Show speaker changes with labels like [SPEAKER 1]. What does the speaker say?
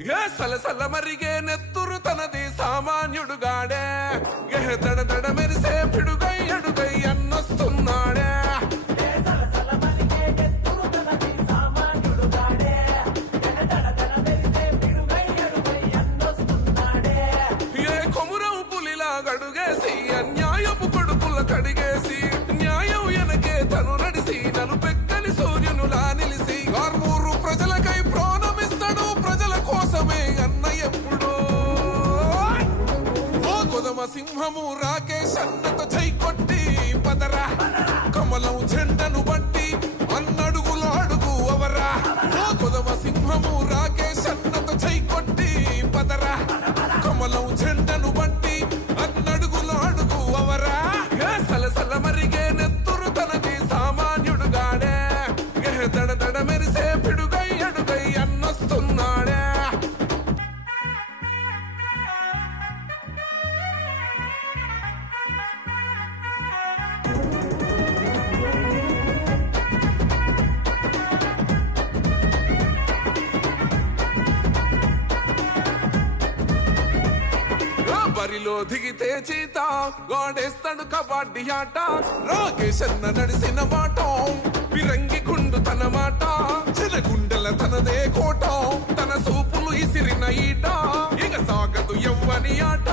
[SPEAKER 1] ఏ సలసల మరిగే నెత్తురు తనది సామాన్యుడుగాడే ఓ సింహము రాకేష్ అన్నత చై కొట్టి పదరా. కమలం జెండను బట్టి అన్నడుగులు అడుగు అవరా ఓ సింహము రాకేష్ అన్నత జై కొట్టి పదరా. కమలం జెండను బరిలో దిగితే చీత గోడేస్తాడు కబడ్డీ ఆట. రాకేష్ అన్న నడిసిన మాట విరంగి గుండు తన మాట. చిలగుండెల తనదే కోట తన సూపులు ఇసిరిన ఈట. ఇక సాగదు ఎవ్వని ఆట